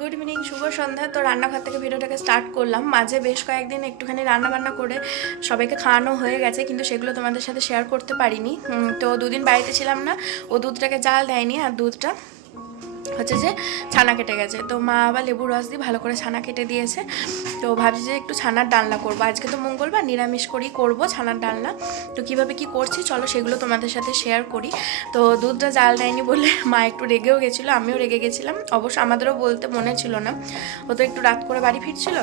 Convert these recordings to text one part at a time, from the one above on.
Good evening, শুভ সন্ধ্যা। তো রান্নাঘর থেকে ভিডিওটাকে স্টার্ট করলাম। মাঝে বেশ কয়েকদিন একটুখানি রান্নাবান্না করে সবাইকে খাওয়ানো হয়ে গেছে, কিন্তু সেগুলো তোমাদের সাথে শেয়ার করতে পারিনি। তো দুদিন বাড়িতে ছিলাম না, ও দুধটাকে জাল দেয়নি, আর দুধটা হচ্ছে যে ছানা কেটে গেছে। তো মা আবার লেবুর রস দিয়ে ভালো করে ছানা কেটে দিয়েছে। তো ভাবছি যে একটু ছানার ডালনা করবো। আজকে তো মঙ্গলবার, নিরামিষ করেই করবো ছানার ডালনা। তো কীভাবে কি করছি চলো সেগুলো তোমাদের সাথে শেয়ার করি। তো দুধটা জাল দেয়নি বলে মা একটু রেগেও গেছিলো, আমিও রেগে গেছিলাম। অবশ্য আমাদেরও বলতে মনে ছিল না, ও তো একটু রাত করে বাড়ি ফিরছিল,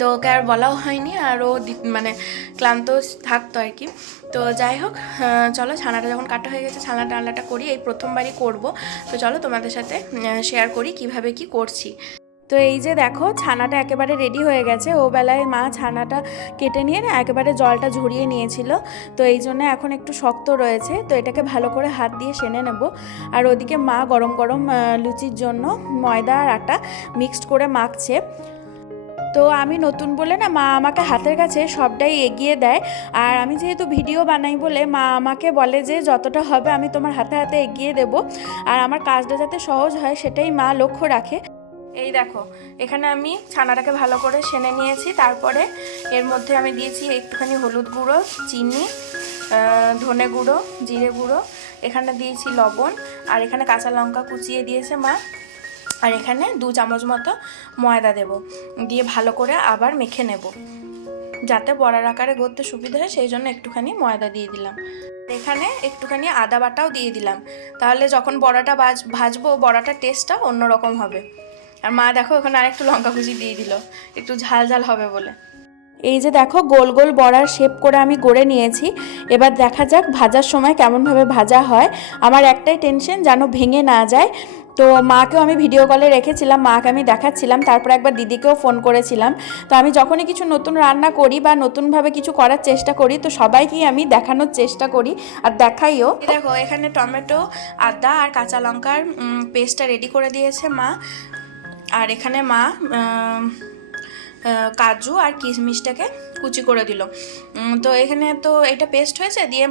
তো ওকে আর বলাও হয়নি, আর ও মানে ক্লান্ত থাকতো আর কি। তো যাই হোক, চলো ছানাটা যখন কাটা হয়ে গেছে ছানার ডালনাটা করি, এই প্রথমবারই করব। তো চলো তোমাদের সাথে শেয়ার করি কিভাবে কি করছি। তো এই যে দেখো, ছানাটা একেবারে রেডি হয়ে গেছে। ও বেলায় মা ছানাটা কেটে নিয়ে না একেবারে জলটা ঝরিয়ে নিয়েছিল, তো এই জন্য এখন একটু শক্ত রয়েছে। তো এটাকে ভালো করে হাত দিয়ে সেনে নেব। আর ওদিকে মা গরম গরম লুচির জন্য ময়দা আর আটা মিক্সড করে মাখছে। তো আমি নতুন বলে না মা আমাকে হাতের কাছে সবটাই এগিয়ে দেয়। আর আমি যেহেতু ভিডিও বানাই বলে মা আমাকে বলে যে যতটা হবে আমি তোমার হাতে হাতে এগিয়ে দেব, আর আমার কাজটা যাতে সহজ হয় সেটাই মা লক্ষ্য রাখে। এই দেখো, এখানে আমি ছানাটাকে ভালো করে সেনে নিয়েছি। তারপরে এর মধ্যে আমি দিয়েছি একটুখানি হলুদ গুঁড়ো, চিনি, ধনে গুঁড়ো, জিরে গুঁড়ো, এখানে দিয়েছি লবণ, আর এখানে কাঁচা লঙ্কা কুচিয়ে দিয়েছে মা, আর এখানে 2 চামচ মতো ময়দা দেব। দিয়ে ভালো করে আবার মেখে নেব, যাতে বড়ার আকারে গড়তে সুবিধা হয় সেই জন্য একটুখানি ময়দা দিয়ে দিলাম। এখানে একটুখানি আদা বাটাও দিয়ে দিলাম, তাহলে যখন বড়াটা ভাজবো বড়াটার টেস্টটা অন্যরকম হবে। আর মা দেখো ওখানে আরেকটু লঙ্কা কুচি দিয়ে দিল, একটু ঝাল ঝাল হবে বলে। এই যে দেখো, গোল গোল বড়ার শেপ করে আমি গড়ে নিয়েছি। এবার দেখা যাক ভাজার সময় কেমনভাবে ভাজা হয়। আমার একটাই টেনশন যেন ভেঙে না যায়। তো মাকেও আমি ভিডিও কলে রেখেছিলাম, মাকে আমি দেখাচ্ছিলাম, তারপর একবার দিদিকেও ফোন করেছিলাম। তো আমি যখনই কিছু নতুন রান্না করি বা নতুনভাবে কিছু করার চেষ্টা করি, তো সবাইকেই আমি দেখানোর চেষ্টা করি আর দেখাইও। দেখো এখানে টমেটো, আদা আর কাঁচা লঙ্কার পেস্টটা রেডি করে দিয়েছে মা। আর এখানে মা কাজু আর কিশমিশটাকে কুচি করে দিল। তো এখানে তো এটা পেস্ট হয়েছে, দিয়ে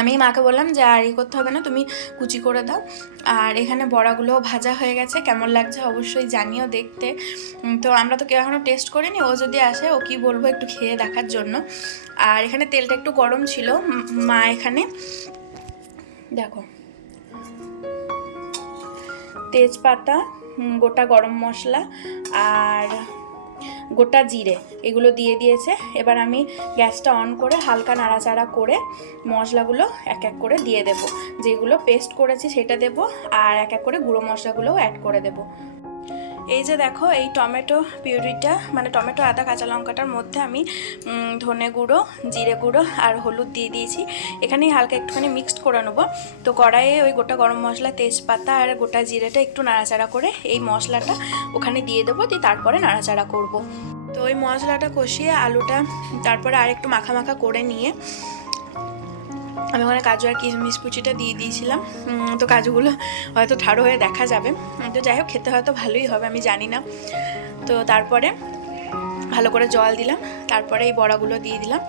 আমি মাকে বললাম যে আর করতে হবে না, তুমি কুচি করে দাও। আর এখানে বড়াগুলোও ভাজা হয়ে গেছে, কেমন লাগছে অবশ্যই জানিও দেখতে। তো আমরা তো কেউ এখনও টেস্ট করিনি, ও যদি আসে ও কি বলবো একটু খেয়ে দেখার জন্য। আর এখানে তেলটা একটু গরম ছিল, মা এখানে দেখো তেজপাতা, গোটা গরম মশলা আর গোটা জিরে এগুলো দিয়ে দিয়েছে। এবার আমি গ্যাসটা অন করে হালকা নাড়াচাড়া করে মশলাগুলো এক এক করে দিয়ে দেব। যেগুলো পেস্ট করেছি সেটা দেব, আর এক এক করে গুঁড়ো মশলাগুলোও অ্যাড করে দেব। এই যে দেখো, এই টমেটো পিউরিটা মানে টমেটো আদা কাঁচা লঙ্কাটার মধ্যে আমি ধনে গুঁড়ো, জিরে গুঁড়ো আর হলুদ দিয়ে দিয়েছি। এখানেই হালকা একটুখানি মিক্সড করে নেবো। তো কড়াইয়ে ওই গোটা গরম মশলা, তেজপাতা আর গোটা জিরেটা একটু নাড়াচাড়া করে এই মশলাটা ওখানে দিয়ে দেবো, দিয়ে তারপরে নাড়াচাড়া করব। তো ওই মশলাটা কষিয়ে আলুটা তারপরে আর একটু মাখা মাখা করে নিয়ে আমি ওখানে কাজু আর কিশমিশ কুচিটা দিয়ে দিয়েছিলাম। তো কাজুগুলো হয়তো ঠাড়ো হয়ে দেখা যাবে, তো যাই হোক খেতে হয়তো ভালোই হবে, আমি জানি না। তো তারপরে ভালো করে জল দিলাম, তারপরে এই বড়াগুলো দিয়ে দিলাম।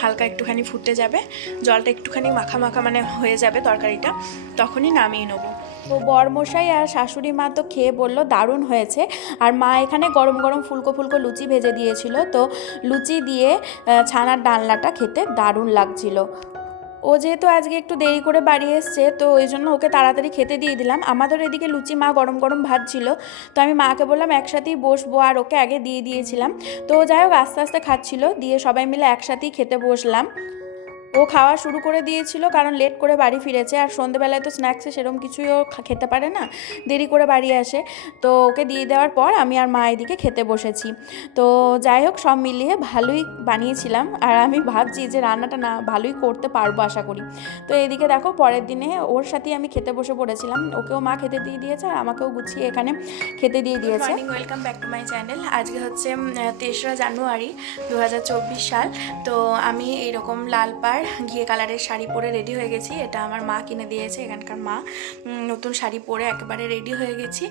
হালকা একটুখানি ফুটে যাবে, জলটা একটুখানি মাখা মাখা মানে হয়ে যাবে তরকারিটা, তখনই নামিয়ে নেবো। তো বরমশাই আর শাশুড়ি মা তো খেয়ে বলল দারুণ হয়েছে। আর মা এখানে গরম গরম ফুলকো ফুলকো লুচি ভেজে দিয়েছিল। তো লুচি দিয়ে ছানার ডালনাটা খেতে দারুণ লাগছিল। ও যেহেতু আজকে একটু দেরি করে বাড়ি এসছে, তো ওই জন্য ওকে তাড়াতাড়ি খেতে দিয়ে দিলাম। আমাদের এদিকে লুচি মা গরম গরম ভাজছিল, তো আমি মাকে বললাম একসাথেই বসবো, আর ওকে আগে দিয়ে দিয়েছিলাম। তো যাই হোক আস্তে আস্তে খাচ্ছিল, দিয়ে সবাই মিলে একসাথেই খেতে বসলাম। ও খাওয়া শুরু করে দিয়েছিল, কারণ লেট করে বাড়ি ফিরেছে, আর সন্ধেবেলায় তো স্ন্যাক্সে সেরকম কিছুই ও খেতে পারে না, দেরি করে বাড়ি আসে। তো ওকে দিয়ে দেওয়ার পর আমি আর মা এদিকে খেতে বসেছি। তো যাই হোক সব মিলিয়ে ভালোই বানিয়েছিলাম, আর আমি ভাবছি যে রান্নাটা না ভালোই করতে পারবো আশা করি। তো এদিকে দেখো পরের দিনে ওর সাথেই আমি খেতে বসে পড়েছিলাম, ওকেও মা খেতে দিয়ে দিয়েছে আর আমাকেও গুছিয়ে এখানে খেতে দিয়ে দিয়েছে। Morning, welcome back to my channel. আজকে হচ্ছে 3রা জানুয়ারি 2024 সাল। তো আমি এইরকম লাল পাড় ঘিয়ে কালারের শাড়ি পরে রেডি হয়ে গেছি। এটা আমার মা কিনে দিয়েছে, এখানকার মা। নতুন শাড়ি পরে একেবারে রেডি হয়ে গেছি।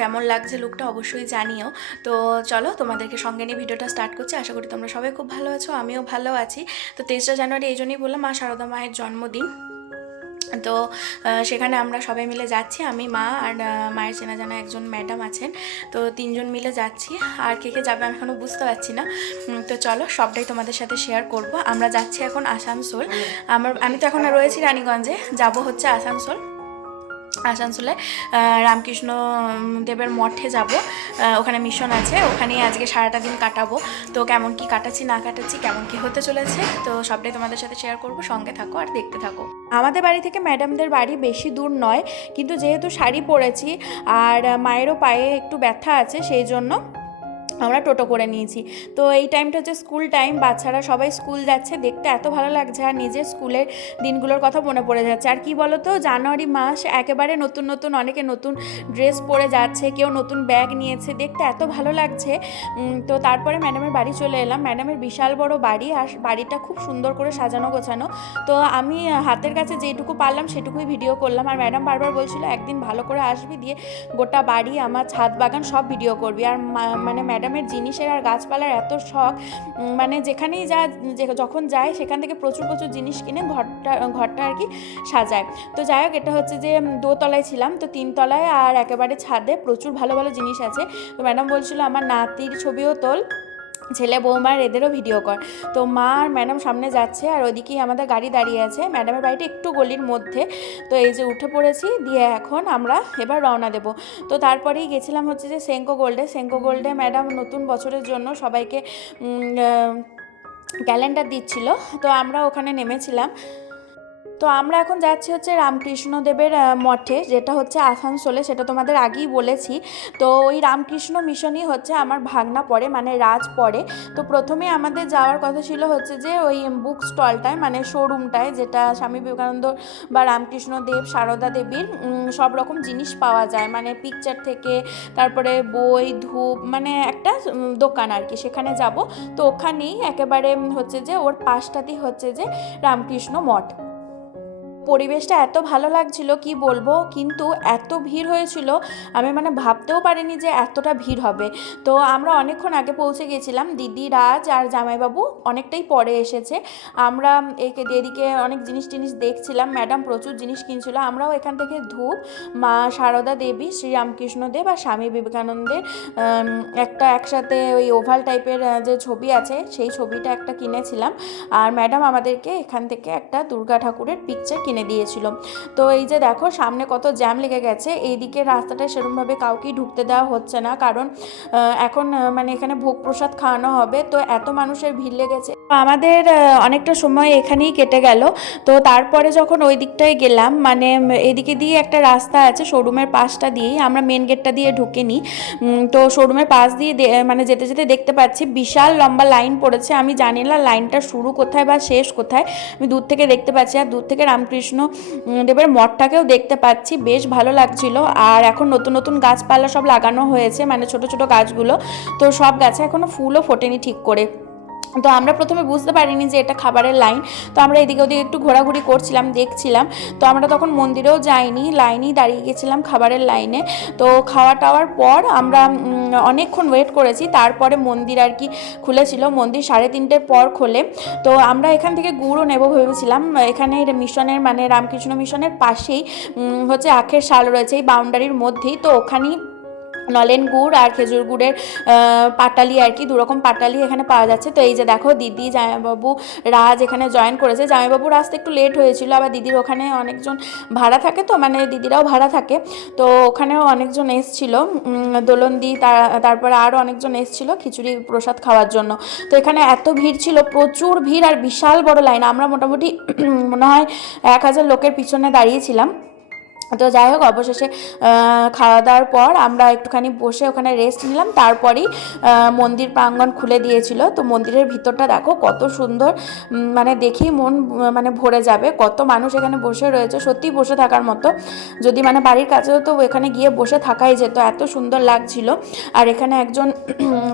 কেমন লাগছে লুকটা অবশ্যই জানিও। তো চলো তোমাদেরকে সঙ্গে নিয়ে ভিডিওটা স্টার্ট করছি। আশা করি তোমরা সবাই খুব ভালো আছো, আমিও ভালো আছি। তো 3রা জানুয়ারি এই জন্যই বললাম, মা শারদা মায়ের জন্মদিন। তো সেখানে আমরা সবাই মিলে যাচ্ছি, আমি, মা আর মায়ের চেনা জানা একজন ম্যাডাম আছেন। তো তিনজন মিলে যাচ্ছি। আর কে কে যাবে আমি এখনও বুঝতে পারছি না। তো চলো সবটাই তোমাদের সাথে শেয়ার করব। আমরা যাচ্ছি এখন আসানসোল। আমি তো এখন রয়েছি রানীগঞ্জে, যাব হচ্ছে আসানসোল। আসানসোলে রামকৃষ্ণ দেবের মঠে যাব, ওখানে মিশন আছে, ওখানেই আজকে সারাটা দিন কাটাবো। তো কেমন কি কাটাচ্ছি না কাটাচ্ছি, কেমন কি হতে চলেছে, তো সবটাই তোমাদের সাথে শেয়ার করব। সঙ্গে থাকো আর দেখতে থাকো। আমাদের বাড়ি থেকে ম্যাডামদের বাড়ি বেশি দূর নয়, কিন্তু যেহেতু শাড়ি পরেছি আর মায়েরও পায়ে একটু ব্যথা আছে, সেই জন্য আমরা টোটো করে নিয়েছি। তো এই টাইমটা হচ্ছে স্কুল টাইম, বাচ্চারা সবাই স্কুল যাচ্ছে, দেখতে এত ভালো লাগছে আর নিজের স্কুলের দিনগুলোর কথা মনে পড়ে যাচ্ছে। আর কি বলো তো, জানুয়ারি মাস, একেবারে নতুন নতুন, অনেকে নতুন ড্রেস পরে যাচ্ছে, কেউ নতুন ব্যাগ নিয়েছে, দেখতে এত ভালো লাগছে। তো তারপরে ম্যাডামের বাড়ি চলে এলাম। ম্যাডামের বিশাল বড় বাড়ি, আর বাড়িটা খুব সুন্দর করে সাজানো গোছানো। তো আমি হাতের কাছে যেটুকু পারলাম সেটুকুই ভিডিও করলাম। আর ম্যাডাম বারবার বলছিল একদিন ভালো করে আসবি, দিয়ে গোটা বাড়ি, আমার ছাদ বাগান সব ভিডিও করবি। আর মানে ম্যাডামের জিনিসের আর গাছপালার এত শখ, মানে যেখানেই যখন যায় সেখান থেকে প্রচুর প্রচুর জিনিস কিনে ঘরটা আর কি সাজায়। তো যাই হোক, এটা হচ্ছে যে দোতলায় ছিলাম, তো তিনতলায় আর একেবারে ছাদে প্রচুর ভালো ভালো জিনিস আছে। তো ম্যাডাম বলছিল আমার নাতির ছবিও তোল, ছেলে বৌমার এদেরও ভিডিও কর। তো মা আর ম্যাডাম সামনে যাচ্ছে, আর ওদিকেই আমাদের গাড়ি দাঁড়িয়ে আছে। ম্যাডামের বাড়িটা একটু গলির মধ্যে। তো এই যে উঠে পড়েছি, দিয়ে এখন আমরা এবার রওনা দেব। তো তারপরেই গেছিলাম হচ্ছে যে সেঙ্কো গোল্ডে ম্যাডাম নতুন বছরের জন্য সবাইকে ক্যালেন্ডার দিচ্ছিল, তো আমরা ওখানে নেমেছিলাম। তো আমরা এখন যাচ্ছি হচ্ছে রামকৃষ্ণদেবের মঠে, যেটা হচ্ছে আসানসোলে, সেটা তোমাদের আগেই বলেছি। তো ওই রামকৃষ্ণ মিশনই হচ্ছে আমার ভাগনা পড়ে, মানে রাজ পড়ে। তো প্রথমে আমাদের যাওয়ার কথা ছিল হচ্ছে যে ওই বুক স্টলটায়, মানে শোরুমটায়, যেটা স্বামী বিবেকানন্দ বা রামকৃষ্ণ দেব, সারদা দেবীর সব রকম জিনিস পাওয়া যায়, মানে পিকচার থেকে তারপরে বই, ধূপ, মানে একটা দোকান আর কি, সেখানে যাব। তো ওখানেই একেবারে হচ্ছে যে ওর পাশটাতেই হচ্ছে যে রামকৃষ্ণ মঠ। পরিবেশটা এত ভালো লাগছিল কি বলবো, কিন্তু এত ভিড় হয়েছিল আমি মানে ভাবতেও পারিনি যে এতটা ভিড় হবে। তো আমরা অনেকক্ষণ আগে পৌঁছে গেছিলাম, দিদি, রাজ আর জামাইবাবু অনেকটাই পরে এসেছে। আমরা এদিকে অনেক জিনিস দেখছিলাম, ম্যাডাম প্রচুর জিনিস কিনছিল। আমরাও এখান থেকে ধূপ, মা সারদা দেবী, শ্রীরামকৃষ্ণ দেব আর স্বামী বিবেকানন্দের একটা একসাথে ওই ওভাল টাইপের যে ছবি আছে, সেই ছবিটা একটা কিনেছিলাম। আর ম্যাডাম আমাদেরকে এখান থেকে একটা দুর্গা ঠাকুরের পিকচার কিনে দিয়েছিল। তো এই যে দেখো সামনে কত জ্যাম লেগে গেছে, এইদিকে রাস্তাটা সেরকমভাবে কাউকেই ঢুকতে দেওয়া হচ্ছে না, কারণ এখন মানে এখানে ভোগ প্রসাদ খাওয়ানো হবে, তো এত মানুষের ভিড় লেগেছে। আমাদের অনেকটা সময় এখানেই কেটে গেল। তো তারপরে যখন ওই দিকটায় গেলাম, মানে এদিকে দিয়ে একটা রাস্তা আছে শোরুমের পাশটা দিয়েই, আমরা মেন গেটটা দিয়ে ঢুকে নিই। তো শোরুমের পাশ দিয়ে মানে যেতে যেতে দেখতে পাচ্ছি বিশাল লম্বা লাইন পড়েছে। আমি জানি না লাইনটা শুরু কোথায় বা শেষ কোথায়, আমি দূর থেকে দেখতে পাচ্ছি। আর দূর থেকে রামকৃষ্ণ দেবের মঠটাকেও দেখতে পাচ্ছি, বেশ ভালো লাগছিল। আর এখন নতুন নতুন গাছপালা সব লাগানো হয়েছে, মানে ছোট ছোট গাছগুলো, তো সব গাছে এখনও ফুলও ফোটেনি ঠিক করে। তো আমরা প্রথমে বুঝতে পারিনি যে এটা খাবারের লাইন। তো আমরা এদিকে ওদিকে একটু ঘোরাঘুরি করছিলাম, দেখছিলাম। তো আমরা তখন মন্দিরেও যাইনি, লাইনেই দাঁড়িয়ে গেছিলাম খাবারের লাইনে। তো খাওয়া টাওয়ার পর আমরা অনেকক্ষণ ওয়েট করেছি, তারপরে মন্দির আর কি খুলেছিল। মন্দির 3:30-র পর খোলে। তো আমরা এখান থেকে গুড়ও নেব ভেবেছিলাম। এখানে মিশনের, মানে রামকৃষ্ণ মিশনের পাশেই হচ্ছে আখের শাল রয়েছে, এই বাউন্ডারির মধ্যেই। তো ওখানেই নলেন গুড় আর খেজুর গুড়ের পাটালি আর কি, দুরকম পাটালি এখানে পাওয়া যাচ্ছে। তো এই যে দেখো দিদি, জামাইবাবু, রাজ এখানে জয়েন করেছে। জামাইবাবুর আসতে একটু লেট হয়েছিল, আবার দিদির ওখানে অনেকজন ভাড়া থাকে, তো মানে দিদিরাও ভাড়া থাকে। তো ওখানেও অনেকজন এসছিল, দোলন্দি, তারপরে আরও অনেকজন এসছিল খিচুড়ি প্রসাদ খাওয়ার জন্য। তো এখানে এত ভিড় ছিল, প্রচুর ভিড় আর বিশাল বড় লাইন। আমরা মোটামুটি মনে হয় 1000 লোকের পিছনে দাঁড়িয়েছিলাম। তো যাই হোক, অবশেষে খাওয়া দাওয়ার পর আমরা একটুখানি বসে ওখানে রেস্ট নিলাম। তারপরেই মন্দির প্রাঙ্গণ খুলে দিয়েছিল। তো মন্দিরের ভিতরটা দেখো কত সুন্দর, মানে দেখেই মন মানে ভরে যাবে। কত মানুষ এখানে বসে রয়েছে, সত্যিই বসে থাকার মতো। যদি মানে বাড়ির কাছেও তো এখানে গিয়ে বসে থাকাই যেত, এত সুন্দর লাগছিল। আর এখানে একজন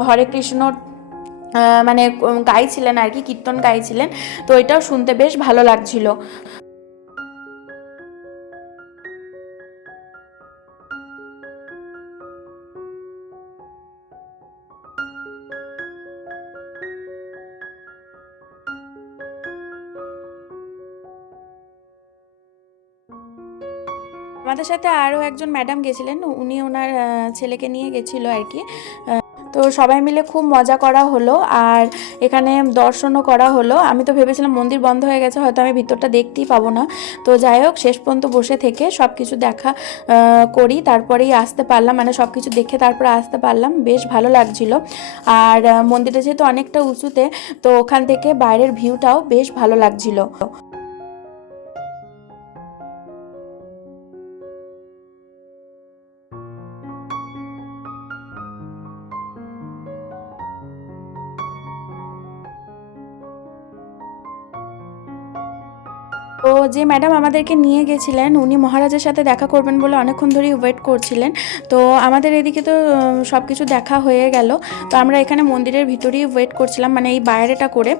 হরে কৃষ্ণ মানে গাইছিলেন আর কি, কীর্তন গাইছিলেন। তো এটাও শুনতে বেশ ভালো লাগছিল। আমাদের সাথে আরও একজন ম্যাডাম গেছিলেন, উনি ওনার ছেলেকে নিয়ে গেছিলো আর কি। তো সবাই মিলে খুব মজা করা হলো আর এখানে দর্শনও করা হলো। আমি তো ভেবেছিলাম মন্দির বন্ধ হয়ে গেছে, হয়তো আমি ভিতরটা দেখতেই পাবো না। তো যাই হোক, শেষ পর্যন্ত বসে থেকে সব কিছু দেখা করি, তারপরেই আসতে পারলাম, মানে সব কিছু দেখে তারপরে আসতে পারলাম। বেশ ভালো লাগছিল। আর মন্দিরটা যেহেতু অনেকটা উঁচুতে, তো ওখান থেকে বাইরের ভিউটাও বেশ ভালো লাগছিল। তো যে ম্যাডাম আমাদেরকে নিয়ে গেছিলেন, উনি মহারাজের সাথে দেখা করবেন বলে অনেকক্ষণ ধরেই ওয়েট করছিলেন। তো আমাদের এদিকে তো সব কিছু দেখা হয়ে গেল। তো আমরা এখানে মন্দিরের ভিতরেই ওয়েট করছিলাম, মানে এই বাইরেটা করে,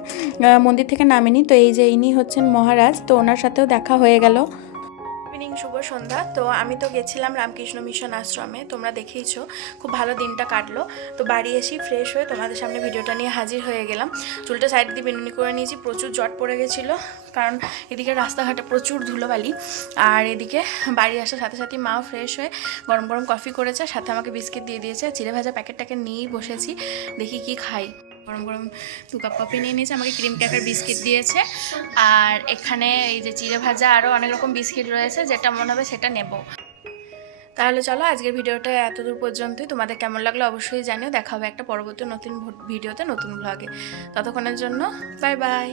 মন্দির থেকে নামিনি। তো এই যে ইনি হচ্ছেন মহারাজ, তো ওনার সাথেও দেখা হয়ে গেল। ইভিনিং, শুভ সন্ধ্যা। তো আমি তো গেছিলাম রামকৃষ্ণ মিশন আশ্রমে, তোমরা দেখেইছো, খুব ভালো দিনটা কাটলো। তো বাড়ি এসে ফ্রেশ হয়ে তোমাদের সামনে ভিডিওটা নিয়ে হাজির হয়ে গেলাম। চুলটা সাইড দিয়ে বেনুনি করে নিয়েছি, প্রচুর জট পড়ে গেছিলো, কারণ এদিকে রাস্তাঘাটে প্রচুর ধুলোবালি। আর এদিকে বাড়ি আসার সাথে সাথে মাও ফ্রেশ হয়ে গরম গরম কফি করেছে, সাথে আমাকে বিস্কিট দিয়ে দিয়েছে। চিড়ে ভাজা প্যাকেটটাকে নিয়েই বসেছি, দেখি কি খাই। গরম গরম 2 কাপ কফি নিয়ে নিয়েছে, আমাকে ক্রিম ক্যাকার বিস্কিট দিয়েছে। আর এখানে এই যে চিড়ে ভাজা আরও অনেক রকম বিস্কিট রয়েছে, যেটা মনে হবে সেটা নেব। তাহলে চলো, আজকের ভিডিওটা এতদূর পর্যন্তই। তোমাদের কেমন লাগলো অবশ্যই জানিও। দেখা হবে একটা পরবর্তী নতুন ভিডিওতে, নতুন ব্লগে। ততক্ষণের জন্য বাই বাই।